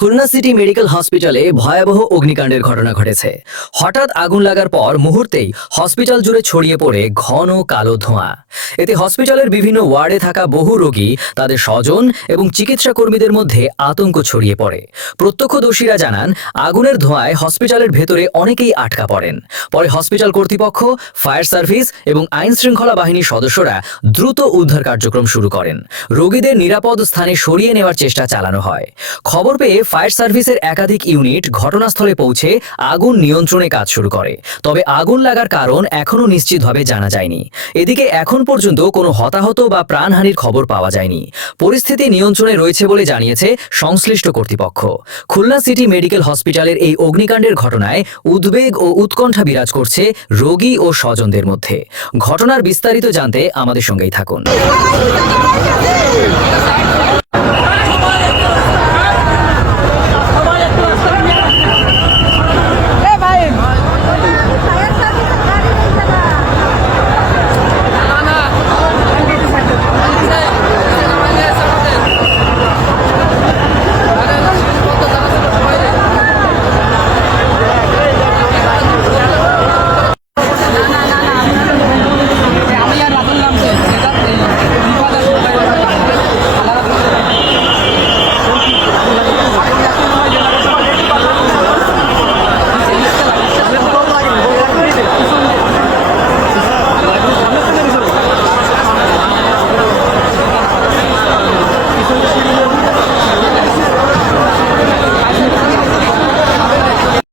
Khulna city medical হসপিটালে ভয়াবহ অগ্নিকাণ্ডের ঘটনা ঘটেছে। হঠাৎ আগুন লাগার পর মুহূর্তেই হসপিটাল জুড়ে ছড়িয়ে পড়ে ঘন কালো ধোঁয়া। এতে হসপিটালের বিভিন্ন ওয়ার্ডে থাকা বহু রোগী, তাদের স্বজন এবং চিকিৎসা কর্মীদের মধ্যে আতঙ্ক ছড়িয়ে পড়ে। প্রত্যক্ষদর্শীরা জানান, আগুনের ধোঁয়ায় হসপিটালের ভেতরে অনেকেই আটকা পড়েন। পরে হসপিটাল কর্তৃপক্ষ, ফায়ার সার্ভিস এবং আইন শৃঙ্খলা বাহিনীর সদস্যরা দ্রুত উদ্ধার কার্যক্রম শুরু করেন। রোগীদের নিরাপদ স্থানে সরিয়ে নেওয়ার চেষ্টা চালানো হয়। খবর পেয়ে ফায়ার সার্ভিসের একাধিক ইউনিট ঘটনাস্থলে পৌঁছে আগুন নিয়ন্ত্রণে কাজ শুরু করে। তবে আগুন লাগার কারণ এখনও নিশ্চিতভাবে জানা যায়নি। এদিকে এখন পর্যন্ত কোনো হতাহত বা প্রাণহানির খবর পাওয়া যায়নি। পরিস্থিতি নিয়ন্ত্রণে রয়েছে বলে জানিয়েছে সংশ্লিষ্ট কর্তৃপক্ষ। খুলনা সিটি মেডিকেল হসপিটালের এই অগ্নিকাণ্ডের ঘটনায় উদ্বেগ ও উৎকণ্ঠা বিরাজ করছে রোগী ও স্বজনদের মধ্যে। ঘটনার বিস্তারিত জানতে আমাদের সঙ্গেই থাকুন।